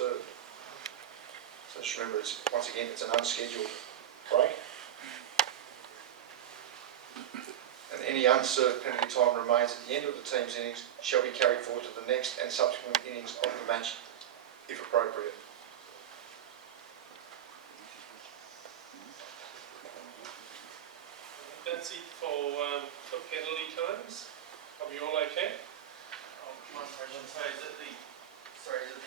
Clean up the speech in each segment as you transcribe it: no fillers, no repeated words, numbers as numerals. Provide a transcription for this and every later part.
served. So just remember, once again, it's an unscheduled break. And any unserved penalty time remains at the end of the team's innings shall be carried forward to the next and subsequent innings of the match, if appropriate. That's it for penalty times. Are we all okay? One question. So is it the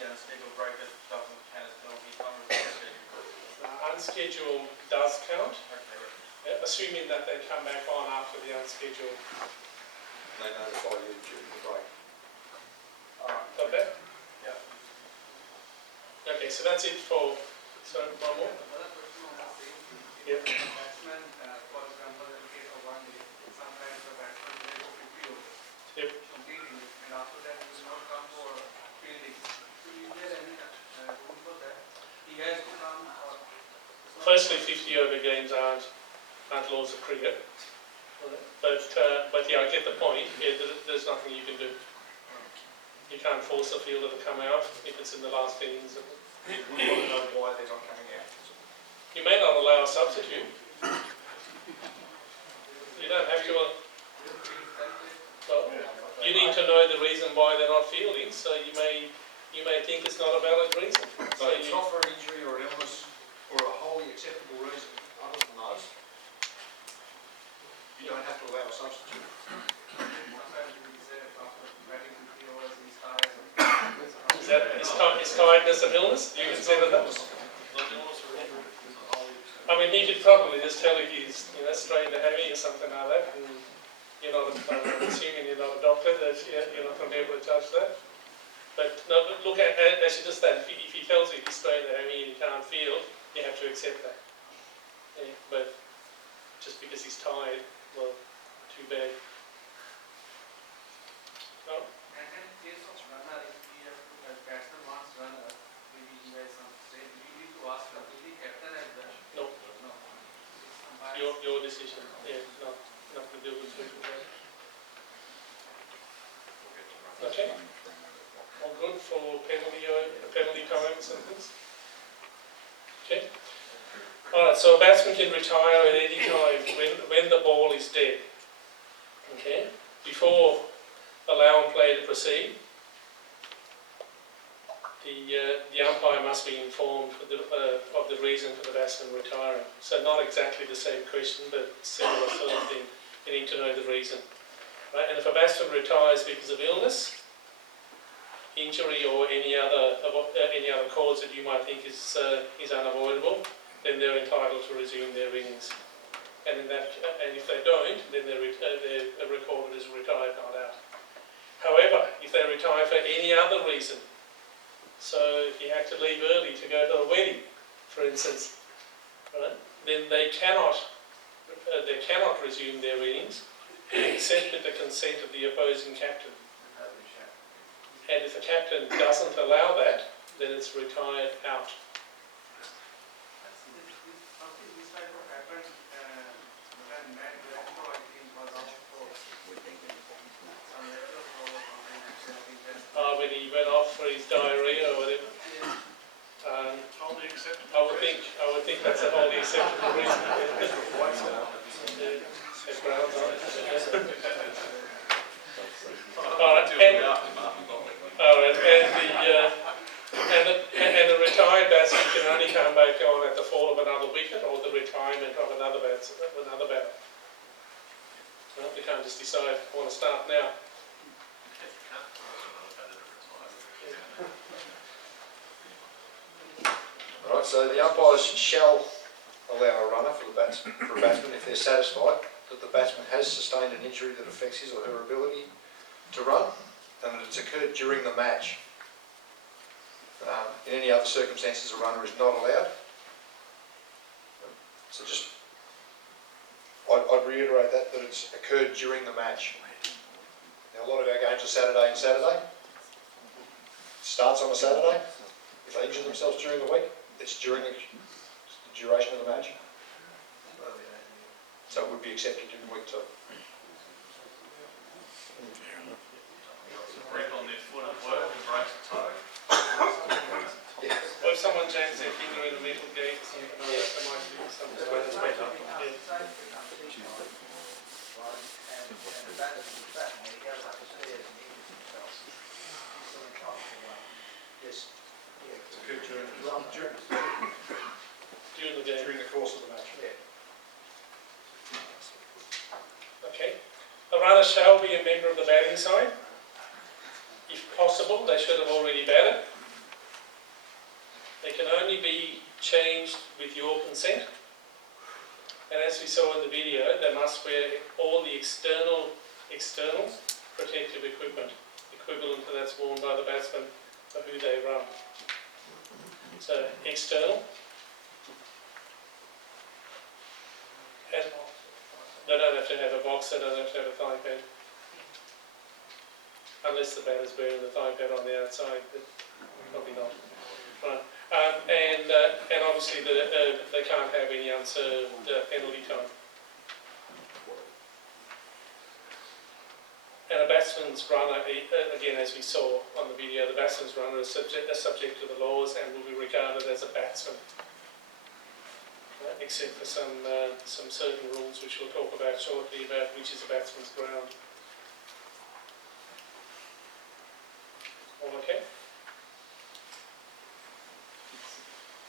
unscheduled break that doesn't count as penalty time, or is it Unscheduled does count, okay? assuming that they come back on after the unscheduled. They notify you during the break. Alright. Got that? Yeah. Okay, so that's it for. So one more. Another question on the same. Yep. Batsman, for example, in case of 1 day, sometimes the batsman plays for 50 overs. Yep. Completing it, and after that he will not come for fielding. So is there any rule for that? He has to come or... Firstly, 50 over games aren't laws of cricket, but yeah, I get the point. Yeah, there's nothing you can do. You can't force a fielder to come out if it's in the last innings. We want to know why they're not coming out. You may not allow a substitute. You don't have to. Well, you need to know the reason why they're not fielding. So you may think it's not a valid reason. So it's not for an injury or an illness or a wholly acceptable reason other than those. You don't have to allow a substitute. Sometimes we say after batting 50 overs he's tired. Is tiredness an illness? Do you consider that? I mean, he could probably just tell you he's strained a hammy or something like that, and you're not assuming you're not a doctor that you're not going to be able to judge that. But no, look at as you just said, if he tells you he's strained a hammy and he can't field, you have to accept that. Yeah, but just because he's tired, well, too bad. No? And in case of runner, if we have to have batsman wants runner, maybe he has some say, we need to ask the captain at that. No. No. Your decision. Yeah, no, nothing to do with it. Okay. All good for penalty times and things? Okay. Alright, so a batsman can retire at any time when the ball is dead. Okay? Before allowing play to proceed, the umpire must be informed of the reason for the batsman retiring. So not exactly the same question, but similar sort of thing. You need to know the reason. Right? And if a batsman retires because of illness, injury, or any other cause that you might think is unavoidable, then they're entitled to resume their innings. And if they don't, then they're recorded as retired, not out. However, if they retire for any other reason, so if you had to leave early to go to a wedding, for instance, right, then they cannot resume their innings except with the consent of the opposing captain. And if the captain doesn't allow that, then it's retired out. Something this type of happened when Matt Glasgow, I think, was out for some letter or something. When he went off for his diarrhea or whatever. Wholly acceptable. I would think that's a wholly acceptable reason. And the retired batsman can only come back on at the fall of another wicket or the retirement of another batter. No, they can't just decide, I want to start now. Alright, so the umpires shall allow a runner for a batsman if they're satisfied that the batsman has sustained an injury that affects his or her ability to run and that it's occurred during the match. In any other circumstances, a runner is not allowed. So just, I'd reiterate that it's occurred during the match. Now, a lot of our games are Saturday and Saturday. It starts on a Saturday. If they injure themselves during the week, it's during the duration of the match. So it would be accepted during the week too. Break on their foot at work and breaks a toe. Yeah. someone jams their finger in a metal gate, there might be some sort of better. Yeah. Yes. It's occurred during During the game. the course of the match. Okay. A runner shall be a member of the batting side. If possible, they should have already batted. They can only be changed with your consent. And as we saw in the video, they must wear all the external protective equipment, equivalent to that's worn by the batsman for who they run. So external. And they don't have to have a box, they don't have to have a thigh pad. Unless the batter's wearing the thigh pad on the outside, but probably not. Right. And obviously they can't have any unserved penalty time. And a batsman's runner, again as we saw on the video, the batsman's runner is subject to the laws and will be regarded as a batsman. Except for some certain rules which we'll talk about shortly about which is a batsman's ground. All okay?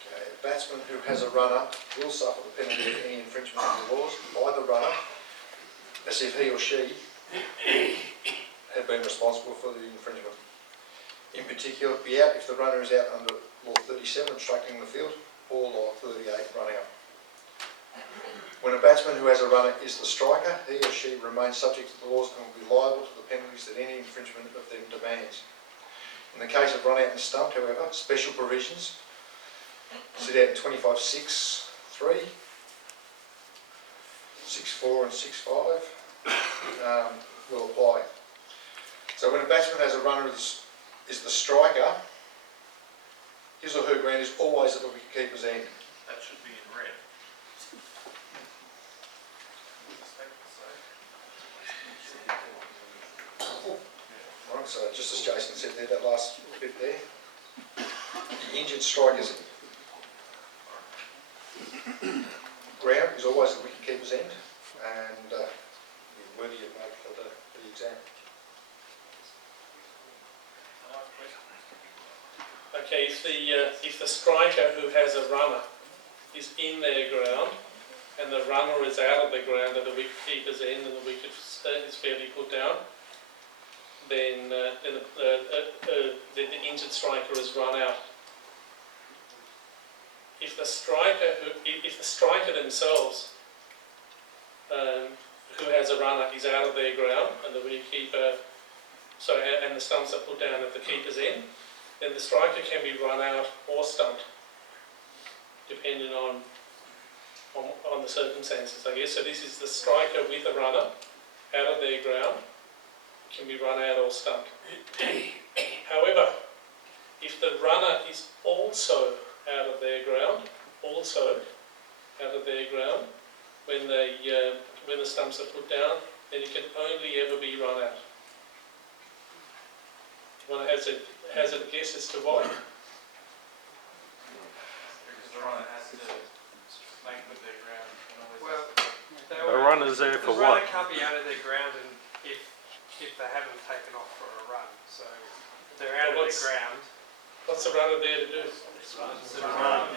Okay, a batsman who has a runner will suffer the penalty of any infringement of the laws by the runner, as if he or she had been responsible for the infringement. In particular, be out if the runner is out under Law 37, obstructing the field, or Law 38, run out. When a batsman who has a runner is the striker, he or she remains subject to the laws and will be liable to the penalties that any infringement of them demands. In the case of run out and stumped, however, special provisions set out in 25.6.3, 6.4 and 6.5 will apply. So when a batsman has a runner is the striker, his or her ground is always at the wicketkeeper's end. That should be in red. Right, so just as Jason said there, that last bit there, the injured striker's ground is always at the wicketkeeper's end, and you're worthy of note for the exam. Okay, if the striker who has a runner is in their ground and the runner is out of the ground at the wicketkeeper's end and the wicket is fairly put down, then the injured striker is run out. If the striker themselves who has a runner is out of their ground and the wicketkeeper, and the stumps are put down at the keeper's end, then the striker can be run out or stumped, depending on the circumstances, I guess. So this is the striker with a runner out of their ground, can be run out or stumped. However, if the runner is also out of their ground, when the stumps are put down, then it can only ever be run out. Want to hazard a guess as to why? Because the runner has to make with their ground and always. Well, A runner's there for the runner what? can't be out of their ground and if they haven't taken off for a run. So if they're out Well, of their ground, What's the runner there to do? to run.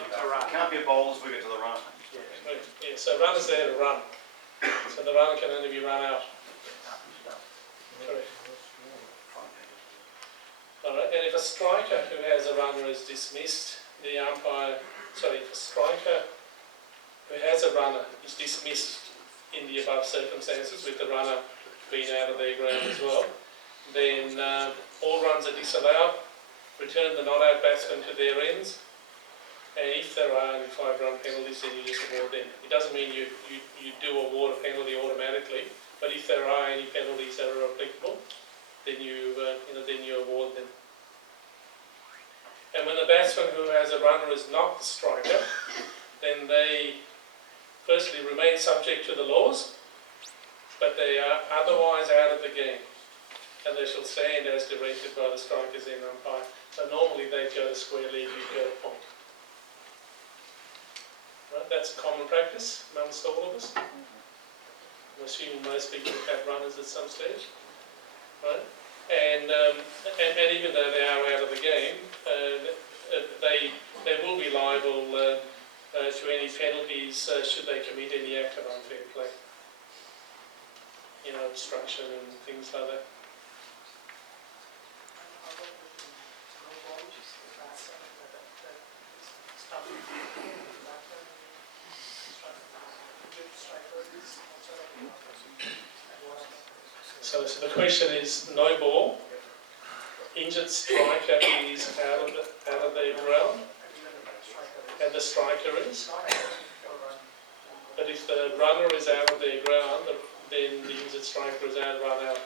Can't be a bowler's wicket to the runner. Yeah, so runner's there to run. So the runner can only be run out. Correct. Alright, and if a striker who has a runner is dismissed, if a striker who has a runner is dismissed in the above circumstances, with the runner being out of their ground as well, then all runs are disallowed, return the not out batsmen to their ends, and if there are only 5-run penalties, then you just award them. It doesn't mean you do award a penalty automatically, but if there are any penalties that are applicable, then you award them. And when the batsman who has a runner is not the striker, then they firstly remain subject to the laws, but they are otherwise out of the game, and they shall stand as directed by the striker's end umpire. So normally they'd go to square leg, you'd go to point. that's a common practice amongst all of us. I'm assuming most people have runners at some stage, right? And even though they are out of the game, they will be liable to any penalties should they commit any act of unfair play. You know, obstruction and things like that. So the question is no ball, injured striker is out of the ground, and the striker is. But if the runner is out of their ground, then the injured striker is out, run out.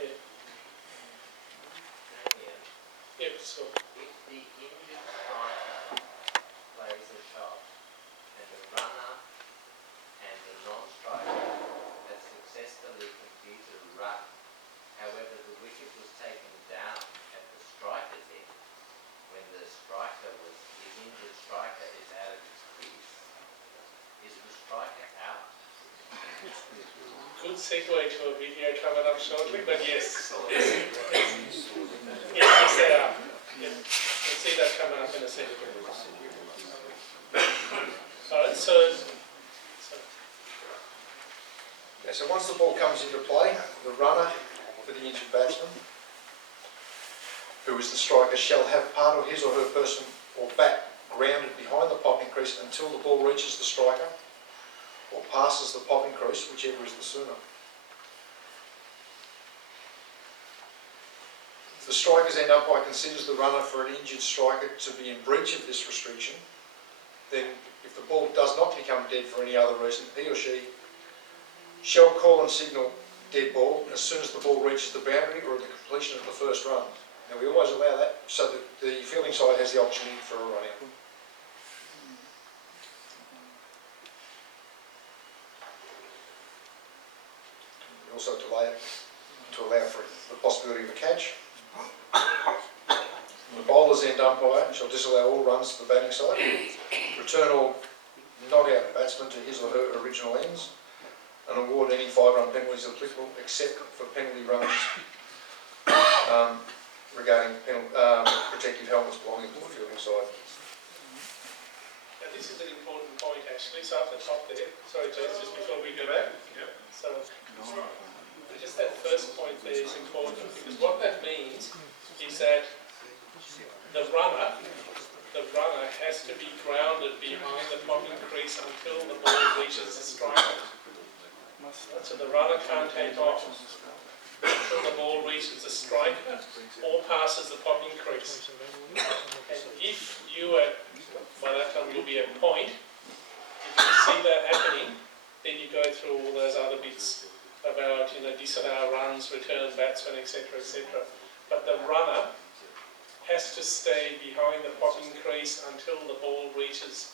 Yeah. Yep, so. If the injured striker plays a shot and the runner and the non-striker have successfully completed a run, however the wicket was taken down at the striker's end, when the injured striker is out of his crease, is the striker out? Good segue to a video coming up shortly, but yes. Yes, they are. Yeah. We'll see that coming up in a second. Alright, so Yeah, so once the ball comes into play, the runner for the injured batsman, who is the striker, shall have part of his or her person or bat grounded behind the popping crease until the ball reaches the striker or passes the popping crease, whichever is the sooner. If the striker's end umpire considers the runner for an injured striker to be in breach of this restriction, then if the ball does not become dead for any other reason, he or she shall call and signal dead ball as soon as the ball reaches the boundary or at the completion of the first run. Now we always allow that so that the fielding side has the opportunity for a run out. We also allow for the possibility of a catch. The bowler's end umpire shall disallow all runs to the batting side, return all not out batsmen to his or her original ends, and award any 5-run penalties applicable except for penalty runs regarding protective helmets belonging to the fielding side. now this is an important point actually, so up the top there, sorry James, just before we go back. So just that first point there is important because what that means is that the runner has to be grounded behind the popping crease until the ball reaches the striker. So the runner can't take off until the ball reaches the striker or passes the popping crease. And if you by that time you'll be at point, if you see that happening, then you go through all those other bits about, disallow runs, return batsmen, etc., etc. But the runner has to stay behind the popping crease until the ball reaches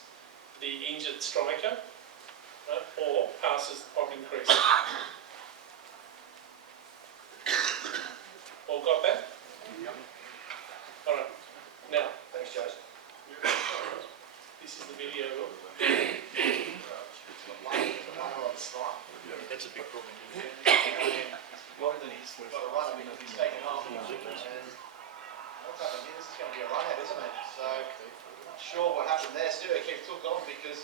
the injured striker, right, or passes the popping crease. All got that? All right. Now, Thanks, Jase. this is the video. That's a big problem. This is going to be a run out, isn't it? So, not sure what happened there. Stuart took on because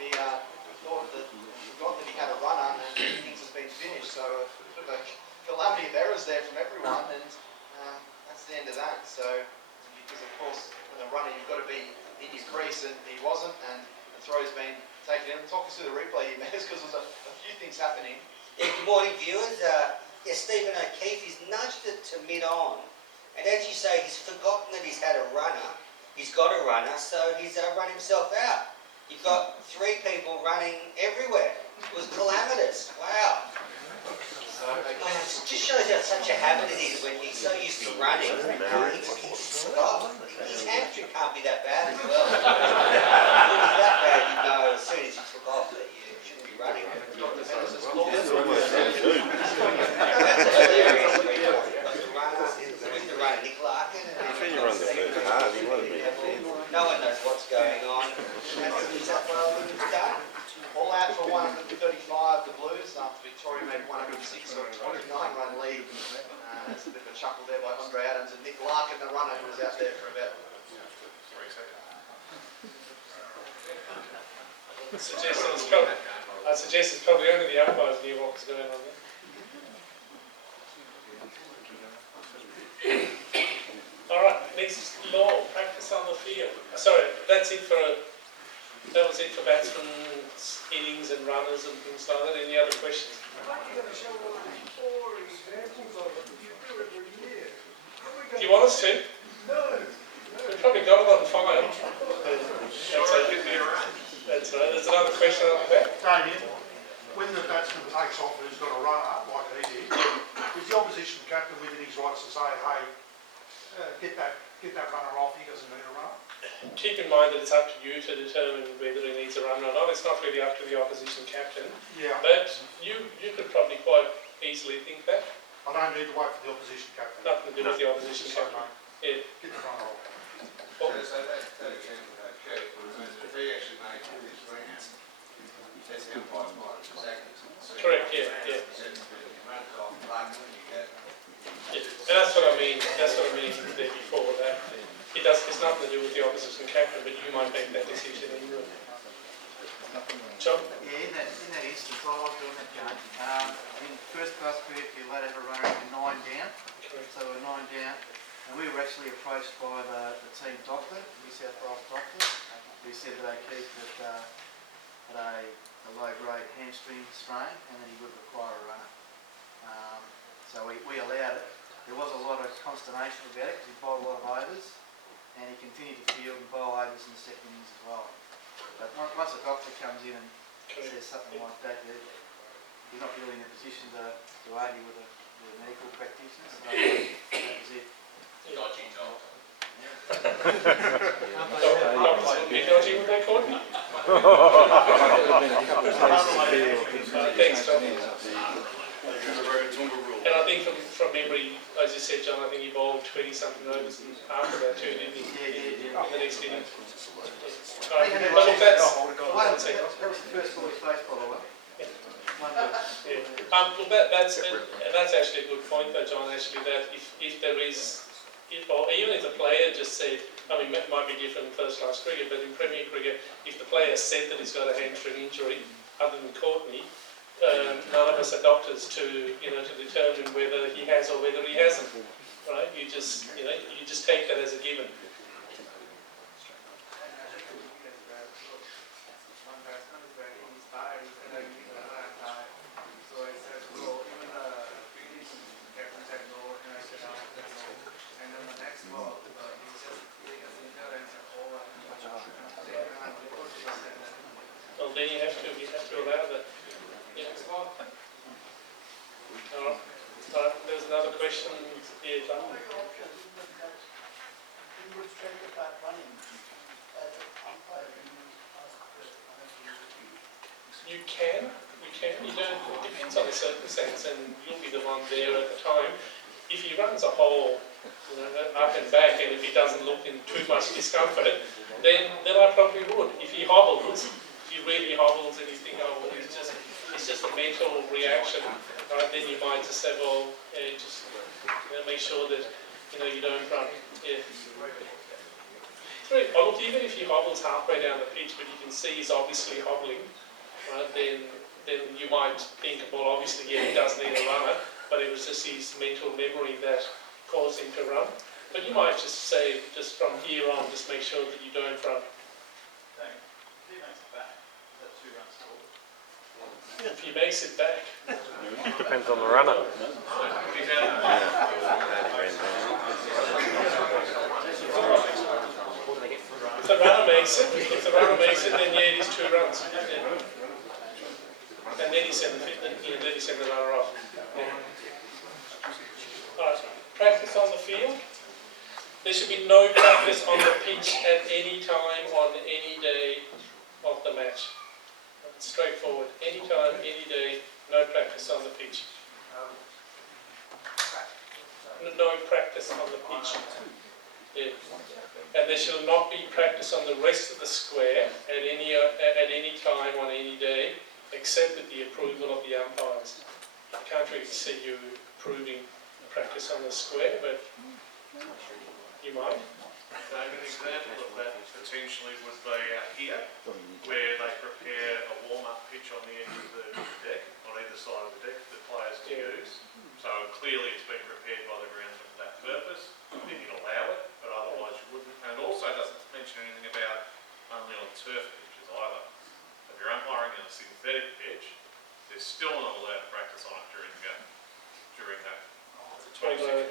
he forgot that he had a runner and innings has been finished. So, a bit of a calamity of errors there from everyone, and that's the end of that. So, because of course, when a runner, you've got to be in your crease, and he wasn't, and the throw's been taken in. Talk us through the replay here, Matters, because there's a few things happening. Yeah, good morning, viewers. Stephen O'Keefe, he's nudged it to mid-on, and as you say, he's forgotten that he's had a runner. He's got a runner, so he's run himself out. You've got 3 people running everywhere. It was calamitous. Wow. It just shows how such a habit it is when he's so used to running. He just forgot. His hamstring can't be that bad as well. If it was that bad, you know as soon as he took off that you shouldn't be running. That's a hilarious report. With the runner, Nick Larkin. You run the first half, you want to be No one knows what's going on. That's the New South Wales Women's Day. All out for 135, the Blues, after Victoria made 106 or 29-run lead. That's a bit of a chuckle there by Andre Adams and Nick Larkin, the runner, who was out there for about 3 seconds. I suggest it's probably only the umpires knew what was going on there. All right, next law, practice on the field. Sorry, that was it for batsmen, innings and runners and things like that. Any other questions? Do you want us to? No. We've probably got it on file. That's right. There's another question on the back. Damien, when the batsman takes off and he's got a runner, like he did, is the opposition captain within his rights to say, hey, get that runner off, he doesn't need a runner? Keep in mind that it's up to you to determine whether he needs a runner or not. It's not really up to the opposition captain. Yeah. But you could probably quite easily think that. I don't need to wait for the opposition captain. Nothing to do with the opposition So, captain. mate, Yeah. get the runner off. Well, So that again, Kurt, if he actually made his round, that's the umpire's mind, exactly. correct, yeah. Run it off, Larkin, when you go. Yeah. And that's what I mean there before that. It's nothing to do with the opposition captain, but you might make that decision in your John? Yeah, in that instance, I was doing that game. In the first class period, you let have a runner in 9 down, Correct. so we're 9 down, and we were actually approached by the team doctor, New South Wales doctor, who said that Keith had a low-grade hamstring strain, and that he would require a runner. So we allowed it. There was a lot of consternation about it because he bowled a lot of overs, and he continued to field and bowl overs in the second innings as well. But once a doctor comes in and says something like that, you're not really in a position to argue with a medical practitioner. So that was it. Dodgy doctor. Doctors would be dodgy, would they, Courtney? Thanks, John. And I think from memory, as you said, John, I think he bowled 20-something overs after that too, didn't he? Yeah. In the next inning. I think But look, that's... that was the first ball he faced, by the way. Yeah. One ball. Look, that's actually a good point though, John, actually, that if there is, or even if the player just said, I mean, it might be different in first class cricket, but in Premier cricket, if the player said that he's got a hamstring injury, other than Courtney, none of us are doctors to determine whether he has or whether he hasn't, right? You just take that as a given. Well, then you have to allow that. Yeah. Alright, there's another question. Yeah, John. You can. You don't. It depends on the circumstance, and you'll be the one there at the time. If he runs a hole, up and back, and if he doesn't look in too much discomfort, then I probably would. If he hobbles, if he really hobbles, and you think, oh, well, it's just a mental reaction, right? Then you might just say, well, just make sure that you don't run. Yeah. Right. Well, look, even if he hobbles halfway down the pitch, but you can see he's obviously hobbling, right? Then you might think, well, obviously, yeah, he does need a runner, but it was just his mental memory that caused him to run. But you might just say, just from here on, just make sure that you don't run. If he makes it back. Depends on the runner. If the runner makes it, then yeah, it is 2 runs. Yeah. And then he sent the runner off. Yeah. Alright, practice on the field. There should be no practice on the pitch at any time on any day of the match. It's straightforward. Any time, any day, no practice on the pitch. No practice on the pitch. Yeah. And there shall not be practice on the rest of the square at any time on any day, except with the approval of the umpires. I can't really see you approving practice on the square, but you might. David, an example of that potentially would be out here, where they prepare a warm-up pitch on the edge of the deck, on either side of the deck for the players to use. So clearly it's been prepared by the groundsman for that purpose, then you'd allow it, but otherwise you wouldn't. And it also doesn't mention anything about only on turf pitches either. If you're umpiring on a synthetic pitch, they're still not allowed to practice on it during the game, during that 26-1-1.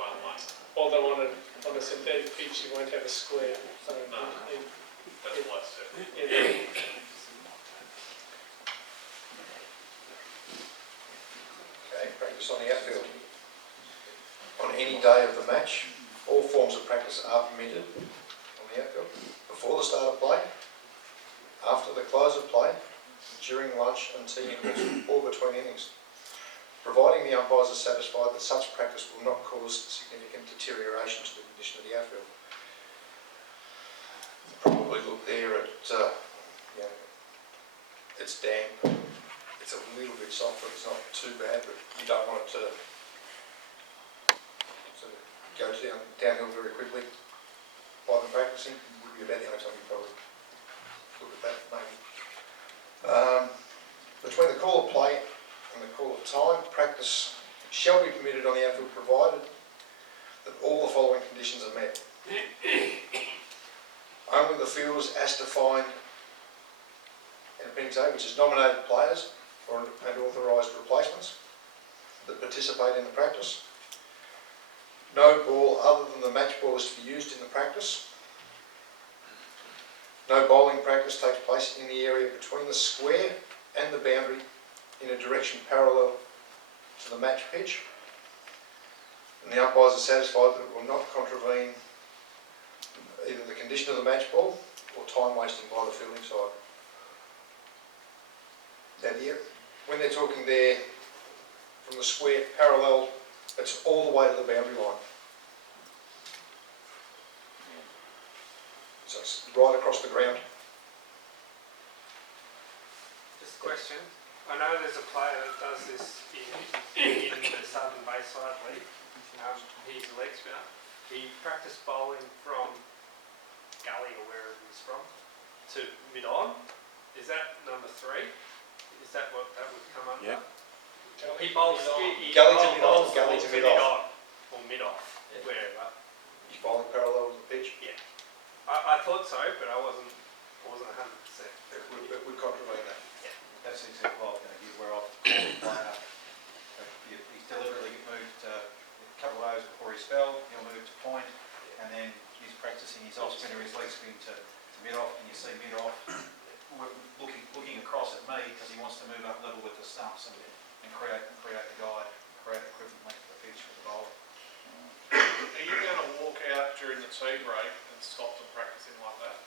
Although on a synthetic pitch you won't have a square. So No. That's why it's separate. yeah. Okay, practice on the outfield. On any day of the match, all forms of practice are permitted on the outfield. Before the start of play, after the close of play, during lunch and tea intervals, or between innings, providing the umpires are satisfied that such practice will not cause significant deterioration to the condition of the outfield. Probably look there at, it's damp, it's a little bit soft, but it's not too bad, but you don't want it to sort of go downhill very quickly by the practicing. Would be about the only time you probably look at that maybe. Between the call of play and the call of time, practice shall be permitted on the outfield provided that all the following conditions are met. Only the fielders as defined in Appendix A, which is nominated players and authorised replacements that participate in the practice. No ball other than the match ball is to be used in the practice. No bowling practice takes place in the area between the square and the boundary in a direction parallel to the match pitch. And the umpires are satisfied that it will not contravene either the condition of the match ball or time wasting by the fielding side. Now here, when they're talking there from the square parallel, it's all the way to the boundary line. So it's right across the ground. Just a question. I know there's a player that does this in the Southern Bayside League. He's a leg spinner. He practiced bowling from gully or wherever he's from to mid-on. Is that number 3? Is that what that would come under? Yeah. He bowls Gully to mid-on, bowls gully to mid-off. or mid-off, wherever. He's bowling parallel to the pitch. Yeah. I thought so, but I wasn't 100%. It would contravene that. That's the example I was going to give, where I've called a player, he's deliberately moved a couple of overs before his spell, he'll move to point, and then he's practicing his off spinner, his leg spin to mid-off, and you see mid-off looking across at me because he wants to move up level with the stumps and create the guide, create equivalent length of the pitch for the bowler. Are you going to walk out during the tea break and stop them practicing like that?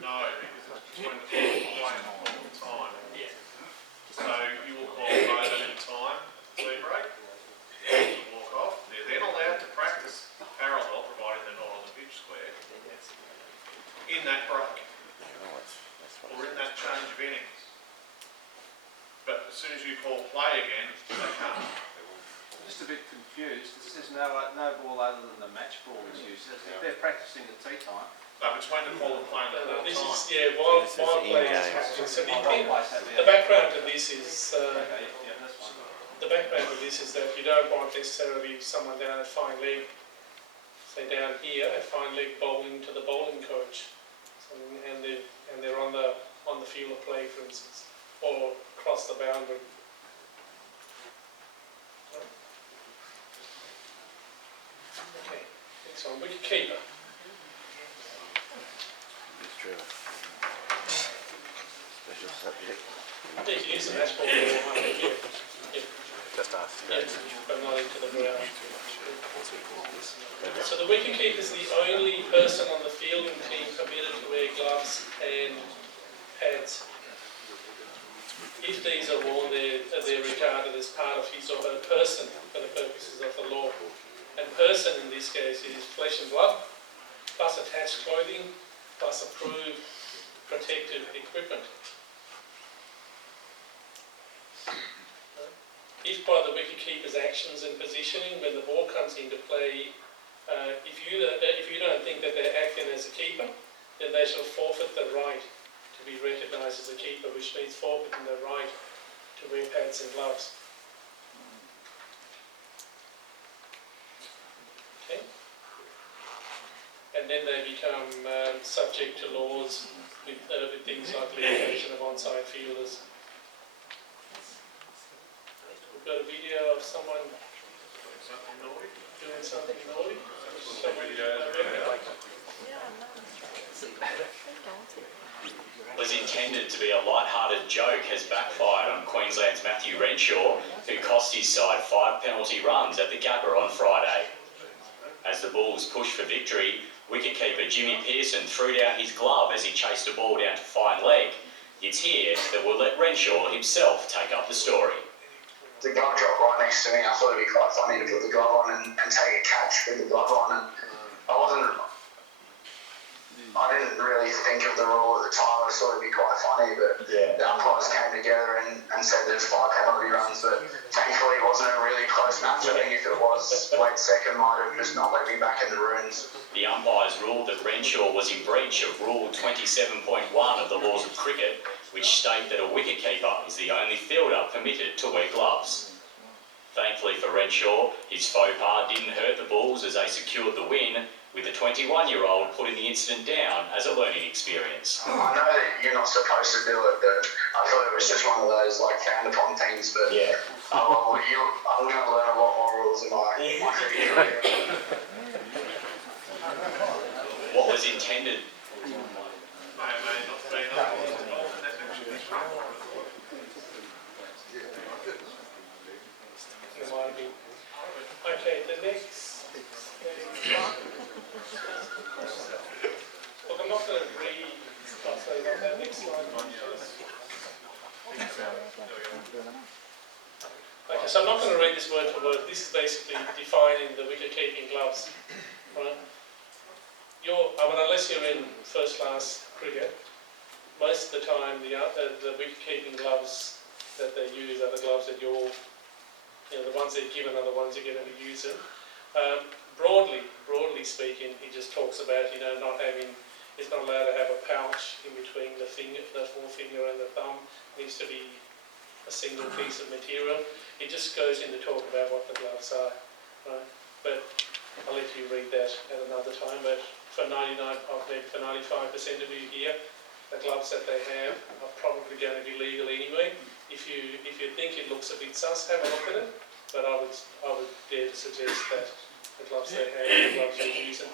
No, because it's between the call of play and the call of time. Yeah. So you will call a moment in time at the tea break, you walk off, they're then allowed to practice parallel, providing they're not on the pitch square, in that break, or in that change of innings. But as soon as you call play again, they can't. I'm just a bit confused. It says no ball other than the match ball is used. If they're practicing at tea time. No, between the call of play and the call of This time. is, while playing is happening. So the background to this is, Okay, yeah, that's fine. the background to this is that you don't want necessarily someone down at fine leg, say down here at fine leg bowling to the bowling coach, so, and they're on the field of play, for instance, or across the boundary. Okay, next one, wicket keeper. Special subject. You can use the match ball for Just ask. but not into the ground. So the wicketkeeper is the only person on the fielding team permitted to wear gloves and pads. If these are worn, they're regarded as part of his or her person for the purposes of the law. And person in this case is flesh and blood, plus attached clothing, plus approved protective equipment. If by the wicketkeeper's actions and positioning when the ball comes into play, if you don't think that they're acting as a keeper, then they shall forfeit the right to be recognised as a keeper, which means forfeiting the right to wear pads and gloves. Okay? And then they become subject to laws with things like limitation of onside fielders. We've got a video of someone doing something naughty. Was intended to be a light-hearted joke has backfired on Queensland's Matthew Renshaw, who cost his side 5 penalty runs at the Gabba on Friday. As the Bulls pushed for victory, wicketkeeper Jimmy Pearson threw down his glove as he chased a ball down to fine leg. It's here that we'll let Renshaw himself take up the story. The glove dropped right next to me. I thought it'd be quite funny to put the glove on and take a catch with the glove on. And I didn't really think of the rule at the time. I thought it'd be quite funny, but the umpires came together and said there's 5 penalty runs. But thankfully, it wasn't a really close match. I think if it was, late second might have just not let me back in the rooms. The umpires ruled that Renshaw was in breach of Rule 27.1 of the laws of cricket, which state that a wicketkeeper is the only fielder permitted to wear gloves. Thankfully for Renshaw, his faux pas didn't hurt the Bulls as they secured the win, with the 21-year-old putting the incident down as a learning experience. I know that you're not supposed to do it, but I thought it was just one of those frowned upon things. But I'm going to learn a lot more rules in my cricket career. What was intended Okay, the next look, I'm not going to read what's on that next slide. Okay, so I'm not going to read this word for word. This is basically defining the wicket-keeping gloves, right? Unless you're in first-class cricket, most of the time the wicket-keeping gloves that they use are the gloves that the ones they're given are the ones you're going to be using. Broadly speaking, he just talks about he's not allowed to have a pouch in between the forefinger and the thumb. It needs to be a single piece of material. It just goes in to talk about what the gloves are, right? But I'll let you read that at another time. But for 95% of you here, the gloves that they have are probably going to be legal anyway. If you think it looks a bit sus, have a look at it. But I would dare to suggest that the gloves they have are the gloves you're using.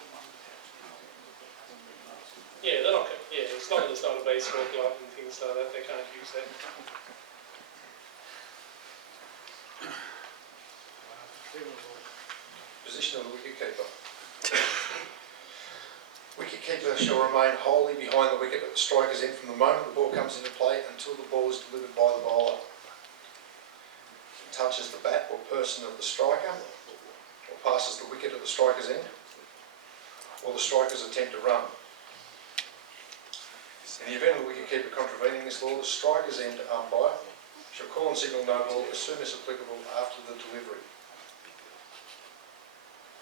Yeah, they're not. Yeah, as long as it's not a baseball glove and things like that, they can't use that. Position of the wicketkeeper. Wicketkeeper shall remain wholly behind the wicket at the striker's end from the moment the ball comes into play until the ball is delivered by the bowler. Touches the bat or person of the striker, or passes the wicket at the striker's end, or the striker's attempt to run. In the event of the wicketkeeper contravening this law, the striker's end umpire shall call and signal no ball as soon as applicable after the delivery.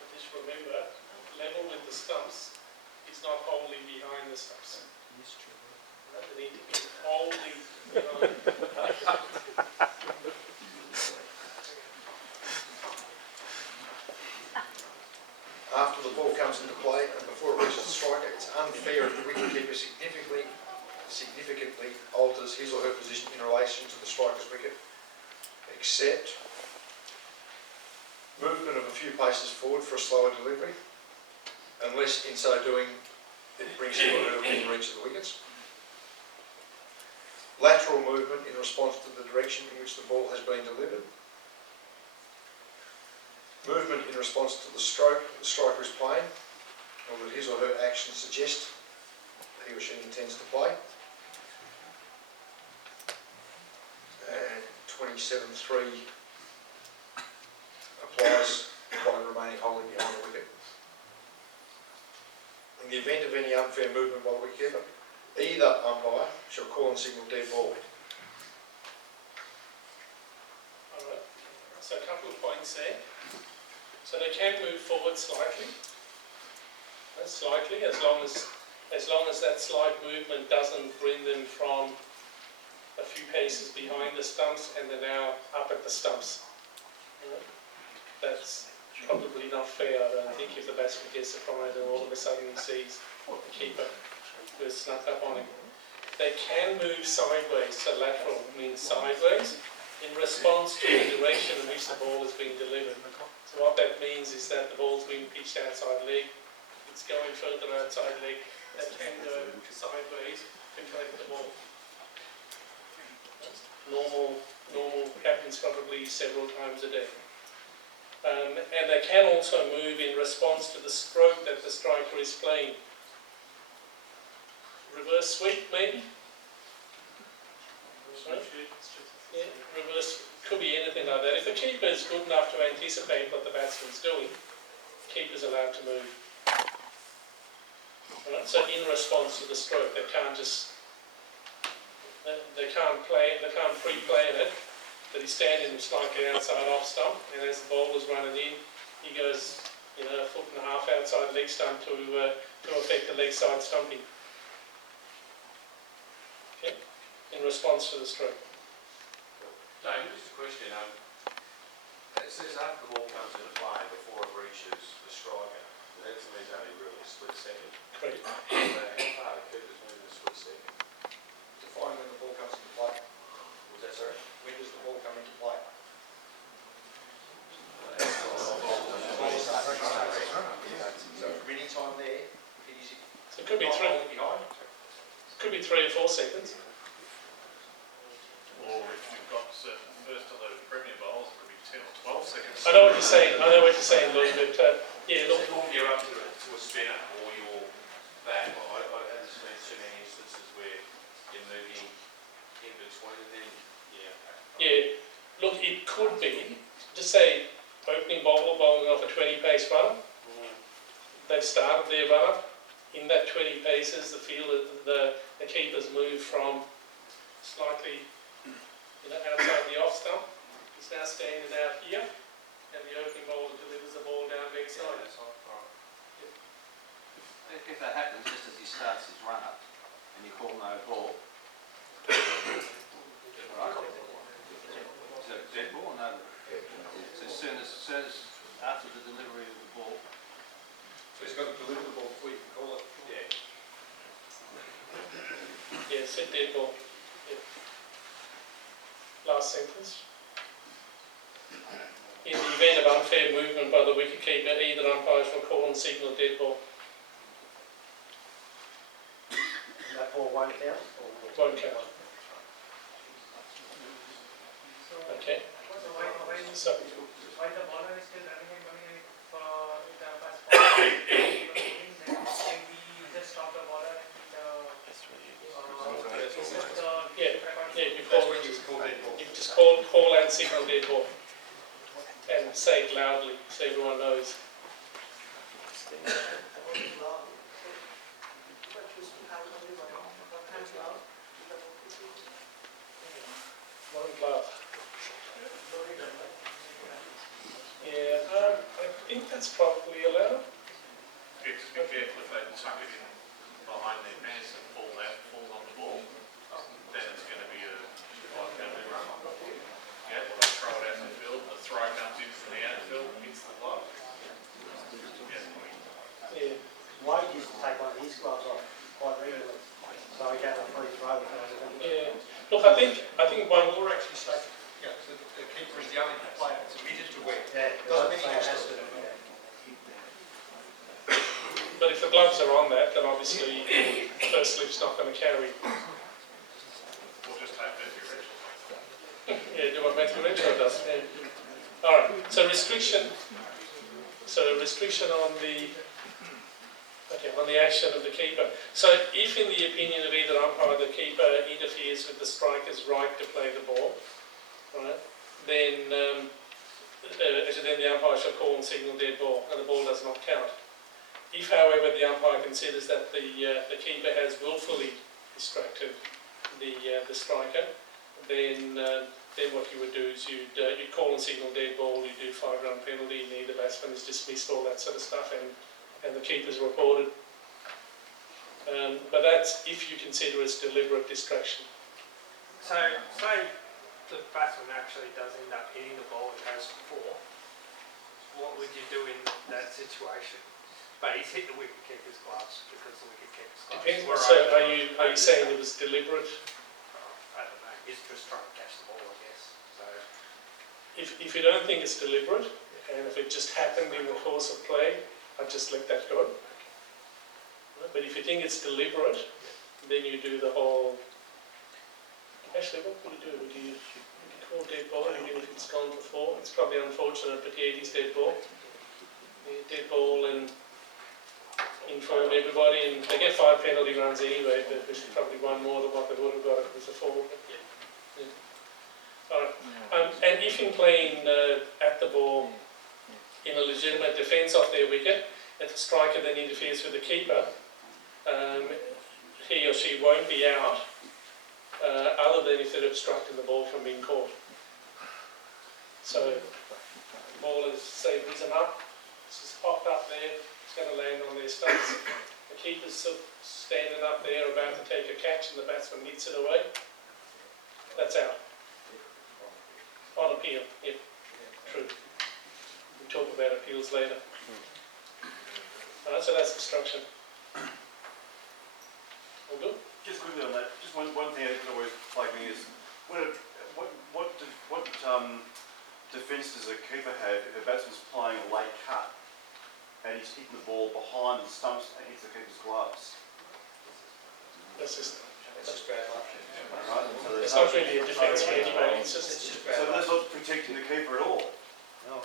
But just remember, level with the stumps is not wholly behind the stumps. Right? They need to be wholly behind. After the ball comes into play and before it reaches the striker, it's unfair if the wicketkeeper significantly alters his or her position in relation to the striker's wicket, except movement of a few paces forward for a slower delivery, unless in so doing it brings him or her within reach of the wickets. Lateral movement in response to the direction in which the ball has been delivered. Movement in response to the stroke the striker is playing, or that his or her actions suggest he or she intends to play. And 27.3 applies while remaining wholly behind the wicket. In the event of any unfair movement by the wicketkeeper, either umpire shall call and signal dead ball. Alright, so a couple of points there. So they can move forward slightly, as long as that slight movement doesn't bring them from a few paces behind the stumps and they're now up at the stumps. That's probably not fair, I don't think, if the batsman gets surprised and all of a sudden he sees the keeper who has snuck up on him. They can move sideways, so lateral means sideways, in response to the direction in which the ball is being delivered. So what that means is that the ball's being pitched outside leg, it's going further outside leg, they can go sideways to collect the ball. Normal happens probably several times a day. And they can also move in response to the stroke that the striker is playing. Reverse sweep, maybe? Right? Yeah, reverse, could be anything like that. If the keeper is good enough to anticipate what the batsman's doing, the keeper's allowed to move. Right? So in response to the stroke, they can't just, they can't pre-plan it. But he's standing slightly outside off stump, and as the ball is running in, he goes, a foot and a half outside leg stump to affect the leg side stumping. Okay, in response to the stroke. David, just a question. It says after the ball comes into play before it reaches the striker, that to me is only really a split second. Correct. So how far the keeper's moving in a split second? Define when the ball comes into play. Was that sorry? When does the ball come into play? So from any time there, he's So it could be not behind. Could be 3 or 4 seconds. Or if you've got certain first 11 Premier Bowls, it could be 10 or 12 seconds. I know what you're saying, Lou, but yeah, look. Before you're up to a spinner or you're back, I haven't seen too many instances where you're moving in between and then, Yeah, look, it could be, just say, opening bowler bowling off a 20-pace runner. They've started their run-up. In that 20 paces, the fielder, the keeper's moved from slightly outside the off stump. He's now standing out here, and the opening bowler delivers the ball down leg side. If that happens, just as he starts his run-up, and you call no ball, right? Is that dead ball or no? So as soon as after the delivery of the ball. So he's got to deliver the ball before you can call it. Yeah. Yeah, set dead ball. Yeah. Last sentence. In the event of unfair movement by the wicketkeeper, either umpire shall call and signal dead ball. That ball won't count? Won't count. Okay. So, While the bowler is still running and going for the first ball, then we just stop the bowler and you just call and signal dead ball. And say it loudly so everyone knows. One glove. Yeah, I think that's probably allowed. Yeah, just be careful if they tuck it in behind their pants and fall on the ball, then it's going to be a 5-penalty run. Yeah, well, they throw it out the field, the throw comes in from the outfield, hits the glove. Yeah. Wade used to take one of his gloves off quite regularly, so he had a free throw with those. Yeah. Look, I think one. Or actually say, the keeper is the only player permitted to wear. Yeah, Doesn't mean he has to. But if the gloves are on that, then obviously first slip's not going to carry. Or just take Matthew Rachel. Yeah, do what Matthew Renshaw does. Yeah. All right. So restriction. So restriction on the. Okay, on the action of the keeper. So if in the opinion of either umpire the keeper interferes with the striker's right to play the ball, right, then then the umpire shall call and signal dead ball, and the ball does not count. If, however, the umpire considers that the keeper has willfully distracted the striker, then what you would do is you'd call and signal dead ball, you do 5-run penalty, the batsman is dismissed, all that sort of stuff, and the keeper's reported. But that's if you consider it's deliberate distraction. So, say the batsman actually does end up hitting the ball and goes for 4, what would you do in that situation? But he's hit the wicket-keeper's gloves because the wicket-keeper's gloves Depends. were So over. are you saying it was deliberate? I don't know, he's just trying to catch the ball, I guess. So, If you don't think it's deliberate, and if it just happened in the course of play, I'd just let that go. But if you think it's deliberate, then you do the whole... Actually, what would you do? Would you call dead ball even if it's gone for 4? It's probably unfortunate, but yeah, it is dead ball. Yeah, dead ball and inform everybody, and they get 5 penalty runs anyway, but there's probably one more than what they would have got if it was a 4. Yeah. Alright, and if in playing at the ball in a legitimate defence off their wicket, if the striker then interferes with the keeper, he or she won't be out, other than if they're obstructing the ball from being caught. So, the ball is, say, risen up, it's just popped up there, it's going to land on their stumps. The keeper's standing up there about to take a catch and the batsman hits it away. That's out. On appeal, yep, true. We'll talk about appeals later. So that's destruction. All good? Just quickly on that, just one thing that always plagued me is what defence does a keeper have if a batsman's playing a late cut and he's hitting the ball behind the stumps and hits the keeper's gloves? That's just bad luck. Right, so it's not really a defence for anybody, it's just... So that's not protecting the keeper at all? No.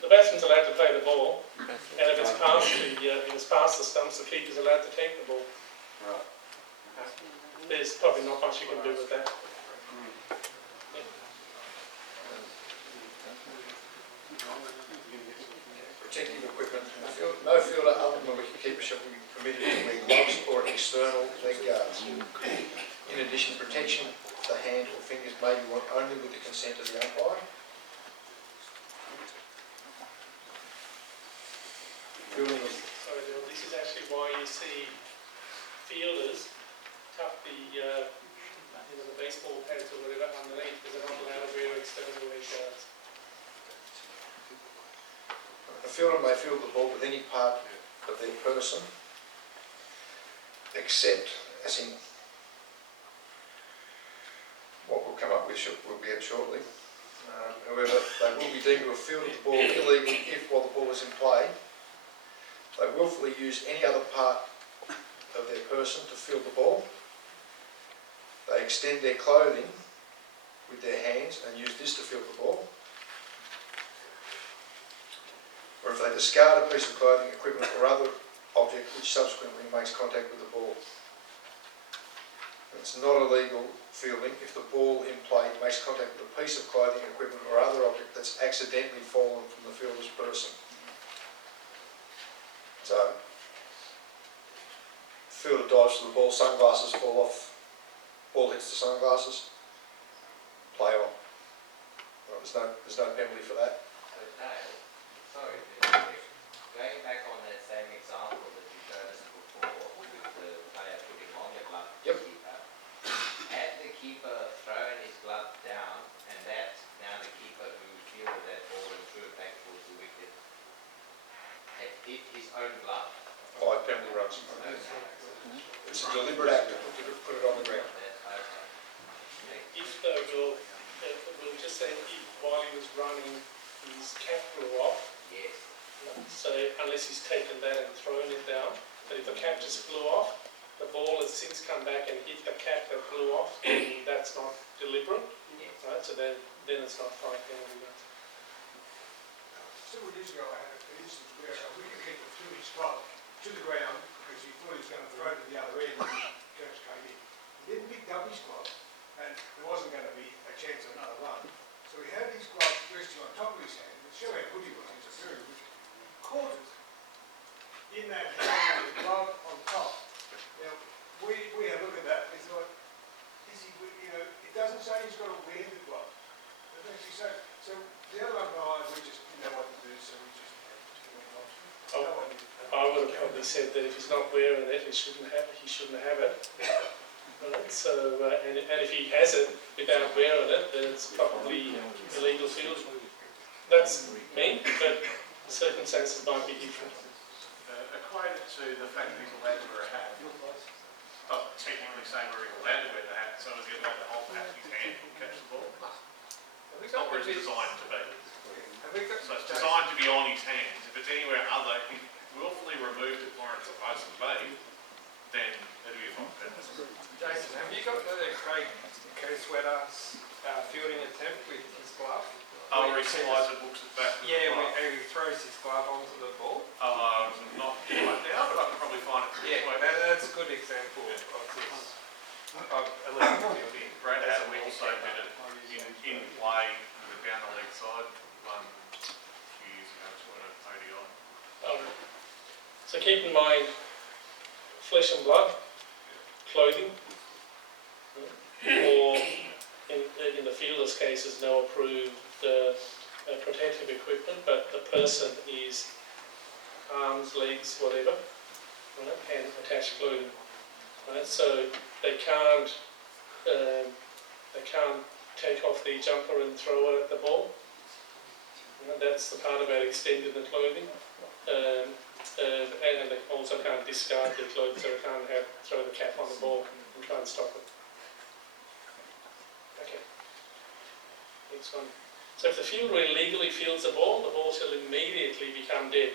The batsman's allowed to play the ball, and if it's past the stumps, the keeper's allowed to take the ball. Right. There's probably not much you can do with that. Protective equipment. No fielder other than the wicketkeeper shall be permitted to wear gloves or external leg guards. In addition, protection of the hand or fingers may be worn only with the consent of the umpire. Fielding is... Sorry, Bill, this is actually why you see fielders tuck the baseball pads or whatever underneath, because they're not allowed to wear external leg guards. A fielder may field the ball with any part of their person, except, as in what we'll come up with, we'll get shortly. However, they will be deemed to have fielded the ball illegally if, while the ball is in play, they willfully use any other part of their person to field the ball. They extend their clothing with their hands and use this to field the ball. Or if they discard a piece of clothing, equipment or other object which subsequently makes contact with the ball. It's not illegal fielding if the ball in play makes contact with a piece of clothing, equipment or other object that's accidentally fallen from the fielder's person. So, fielder dives for the ball, sunglasses fall off, ball hits the sunglasses, play on. Well, there's no penalty for that. So Dale, sorry, going back on that same example that you showed us before, with the player putting on the glove to the keeper, had the keeper thrown his glove down, and that now the keeper who fielded that ball and threw it back towards the wicket had hit his own glove. 5 penalty runs. It's a deliberate act to put it on the ground. If we'll just say while he was running, his cap blew off. Yes. So unless he's taken that and thrown it down, but if the cap just flew off, the ball has since come back and hit the cap that flew off, and that's not deliberate, right? So then it's not 5 penalty runs. Several years ago, I had an instance where a wicketkeeper threw his glove to the ground because he thought he was going to throw it to the other end and the coach came in. He then picked up his glove and there wasn't going to be a chance of another run. So he had his glove resting on top of his hand, but show how good he was, he was a very good. Caught it in that hand with the glove on top. Now, we had a look at that, we thought, is he, it doesn't say he's got to wear the glove. It doesn't actually say, so the other umpire, we just didn't know what to do, so we just went off. I would have probably said that if he's not wearing it, he shouldn't have it. Right? So, and if he has it without wearing it, then it's probably illegal field. That's me, but circumstances might be different. Equated to the fact that he's allowed to wear a hat. Not technically saying we're allowed to wear the hat, so is he allowed to hold the hat in his hand and catch the ball? It's not where it's designed to be. So it's designed to be on his hands. If it's anywhere other, if he willfully removed it where it's supposed to be, then it'll be a fine penalty. Jason, have you got the Craig Sweater fielding attempt with his glove? Oh, where he slides and books it back. Yeah, when he throws his glove onto the ball. Not right now, but I can probably find it pretty quick. That's a good example of this. Of illegal fielding. Brad had also did it in play down the leg side a few years ago, it's when it ODI. So keep in mind, flesh and blood, clothing, or in the fielder's case is no approved protective equipment, but the person is arms, legs, whatever, right, and attached clothing. Right? So they can't take off the jumper and throw it at the ball. Right? That's the part about extending the clothing. And they also can't discard the clothing, so they can't throw the cap on the ball and try and stop it. Okay. Next one. So if the fielder illegally fields the ball shall immediately become dead.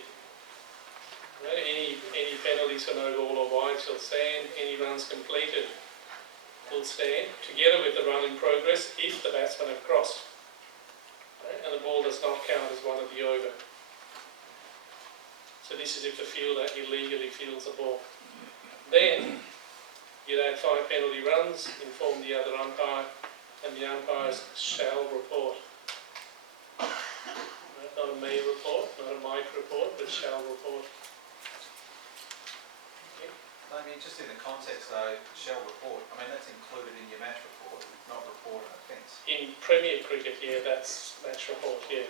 Right? Any penalties for no ball or wide shall stand. Any runs completed will stand, together with the run in progress if the batsman have crossed. Right? And the ball does not count as one of the over. So this is if the fielder illegally fields the ball. Then you'd add 5 penalty runs, inform the other umpire, and the umpires shall report. Right? Not a me report, not a Mike report, but shall report. Okay. I mean, just in the context though, shall report, I mean, that's included in your match report, not report an offence. In Premier Cricket, yeah, that's match report, yeah.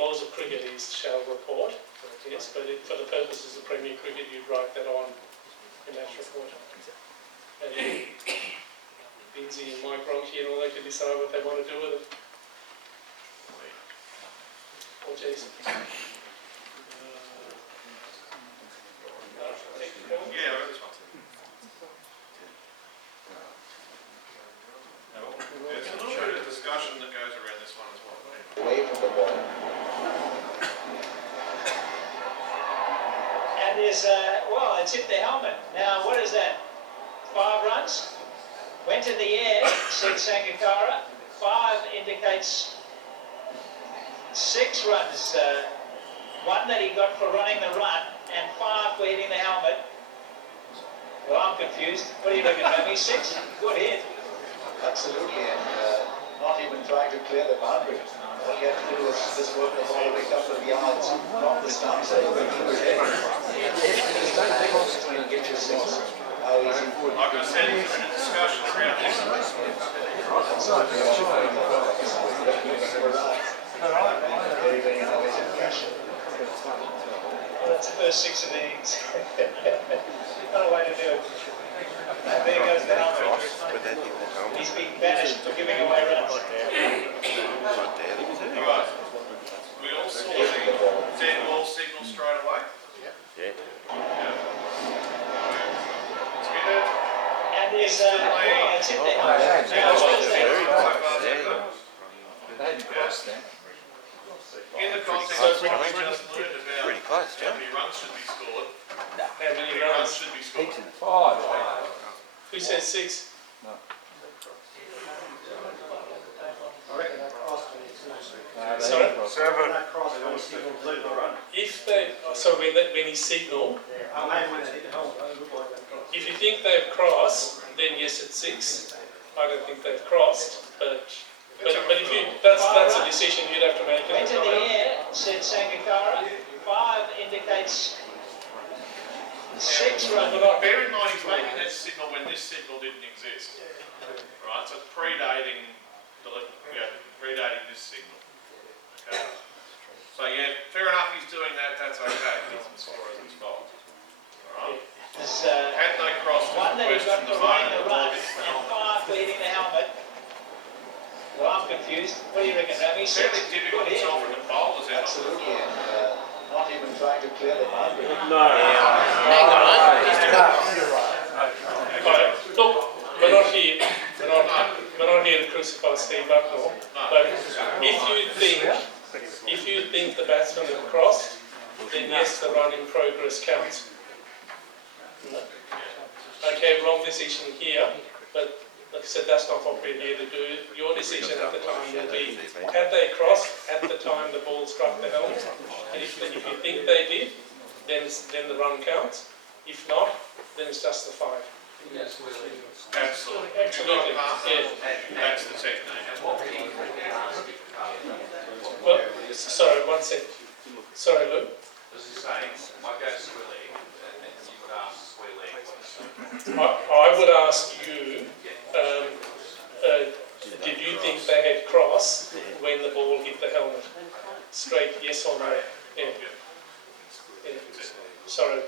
Laws of cricket is shall report, yes, but for the purposes of Premier Cricket, you'd write that on the match report. And then Lindsay and Mike Ronke and all, they can decide what they want to do with it. Or Jason. Yeah, this one. There's a little bit of discussion that goes around this one as well. Away from the ball. And there's, it's hit the helmet. Now, what is that? 5 runs? Went to the air, said Sangakkara. 5 indicates 6 runs. 1 that he got for running the run, and 5 for hitting the helmet. Well, I'm confused. What do you reckon, Tommy? 6? Good hit. Absolutely, and not even trying to clear the boundary. All you have to do is just work the ball a couple of yards from the stumps, and he was there. It's not a big between get your 6. How easy. Like I said, there's been a discussion around this. That's not the issue. Well, that's the first 6 innings. What a way to do it. And there goes the helmet. He's been banished for giving away runs. Alright. We all saw the dead ball signal straight away. Yeah. It's hit it. And there's it's hit the helmet. Now, what is that? They hadn't crossed then. In the context close, of what we Tommy. just learned about Pretty close, how John. many runs should be scored, How many runs runs? should be scored. 5. Who says 6? I reckon that crossed when it's Sorry? that crossed when he signalled blue to run. If they, so when he signal, I mean, when they hit the helmet, it looked like that crossed. if you think they've crossed, then yes, it's 6. I don't think they've crossed, but But if you, that's a decision you'd have to make at Went the to the time. air, said Sangakkara. 5 indicates 6 run. Bear in mind, he's making that signal when this signal didn't exist. Right, so it's predating predating this signal. Okay. So yeah, fair enough, he's doing that, that's okay. It doesn't score as his fault. Alright. Had they crossed One that he question got the for running the run, moment, and 5 leading the helmet. Well, I'm confused. What do you reckon, Rami? it's fairly difficult to tell from the bowlers out. Absolutely, and not even trying to clear the boundary. Look, we're not here. We're not here to crucify Steve Bucknell. But if you think the batsman has crossed, then yes, the run in progress counts. Okay, wrong decision here, but like I said, that's not what we're here to do. Your decision at the time will be, had they crossed at the time the ball struck the helmet? And if you think they did, then the run counts. If not, then it's just the 5. Absolutely. Absolutely, yeah. That's the technique. Well, sorry, 1 second. Sorry, Lou. As you say, I go square leg, and you would ask square leg what you say. I would ask you, did you think they had crossed when the ball hit the helmet? Straight, yes or no? Yeah. Sorry.